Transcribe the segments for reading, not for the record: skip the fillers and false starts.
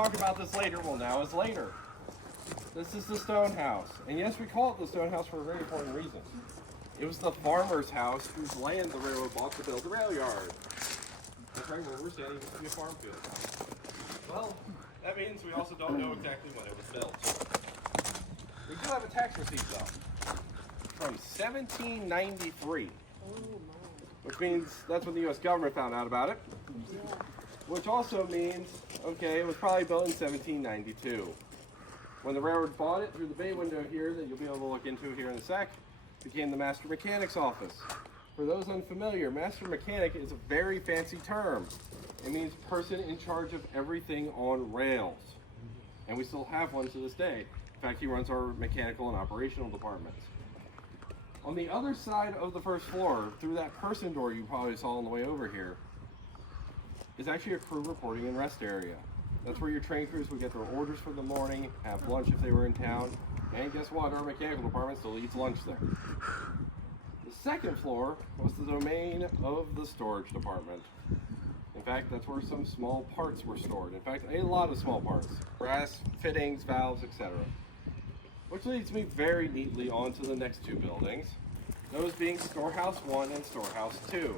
Talk about this later. Well, now is later. This is the stone house. And yes, we call it the stone house for a very important reason. It was the farmer's house whose land the railroad bought to build the rail yard. That's right, where we're standing used to be a farm field. Well, that means we also don't know exactly when it was built. We do have a tax receipt though, from 1793. Which means that's when the U.S. government found out about it. Which also means, okay, it was probably built in 1792. When the railroad bought it, through the bay window here that you'll be able to look into here in a sec, became the master mechanic's office. For those unfamiliar, master mechanic is a very fancy term. It means person in charge of everything on rails. And we still have one to this day. In fact, he runs our mechanical and operational departments. On the other side of the first floor, through that person door you probably saw on the way over here, is actually a crew reporting and rest area. That's where your train crews would get their orders for the morning, have lunch if they were in town, and guess what? Our mechanical department still eats lunch there. The second floor was the domain of the storage department. In fact, that's where some small parts were stored. In fact, a lot of small parts. Brass, fittings, valves, etc. Which leads me very neatly onto the next two buildings. Those being Storehouse 1 and Storehouse 2.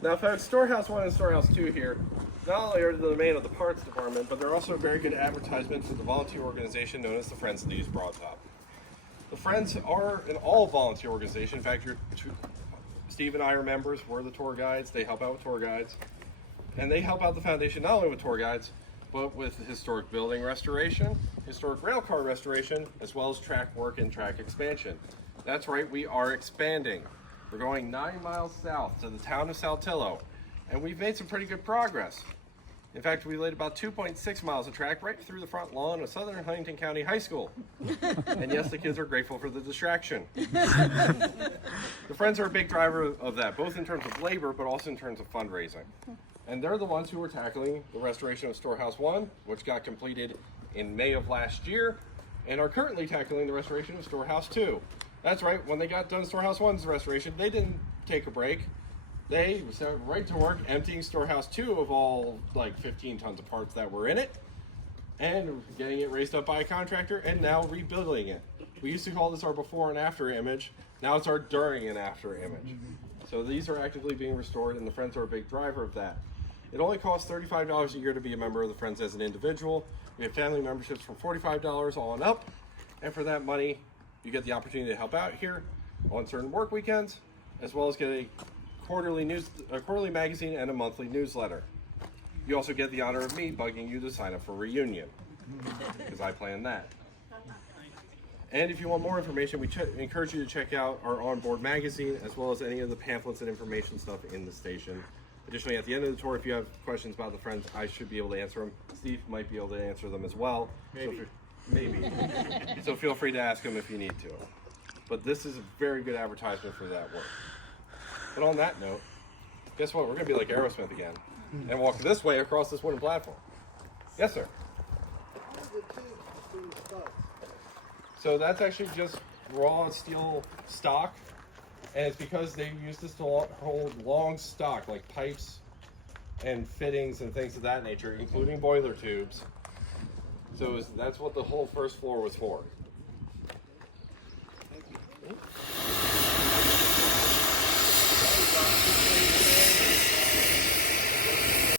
Now folks, Storehouse 1 and Storehouse 2 here, not only are the domain of the parts department, but they're also a very good advertisement for the volunteer organization known as the Friends of the East Broadtop. The Friends are an all-volunteer organization. In fact, Steve and I are members. We're the tour guides. They help out with tour guides. And they help out the foundation not only with tour guides, but with historic building restoration, historic rail car restoration, as well as track work and track expansion. That's right, we are expanding. We're going 9 miles south to the town of Saltillo, and we've made some pretty good progress. In fact, we laid about 2.6 miles of track right through the front lawn of Southern Huntington County High School. And yes, the kids are grateful for the distraction. The Friends are a big driver of that, both in terms of labor, but also in terms of fundraising. And they're the ones who are tackling the restoration of Storehouse 1, which got completed in May of last year, and are currently tackling the restoration of Storehouse 2. That's right, when they got done Storehouse 1's restoration, they didn't take a break. They started right to work emptying Storehouse 2 of all like 15 tons of parts that were in it, and getting it raised up by a contractor, and now rebuilding it. We used to call this our before and after image. Now it's our during and after image. So these are actively being restored, and the Friends are a big driver of that. It only costs $35 a year to be a member of the Friends as an individual. We have family memberships from $45 on up, and for that money, you get the opportunity to help out here on certain work weekends, as well as get a quarterly magazine and a monthly newsletter. You also get the honor of me bugging you to sign up for Reunion, because I planned that. And if you want more information, we encourage you to check out our onboard magazine, as well as any of the pamphlets and information stuff in the station. Additionally, at the end of the tour, if you have questions about the Friends, I should be able to answer them. Steve might be able to answer them as well. Maybe. So feel free to ask him if you need to. But this is a very good advertisement for that work. But on that note, guess what? We're going to be like Aerosmith again and walk this way across this wooden platform. Yes, sir. So that's actually just raw steel stock, and it's because they use this to hold long stock like pipes and fittings and things of that nature, including boiler tubes. So that's what the whole first floor was for.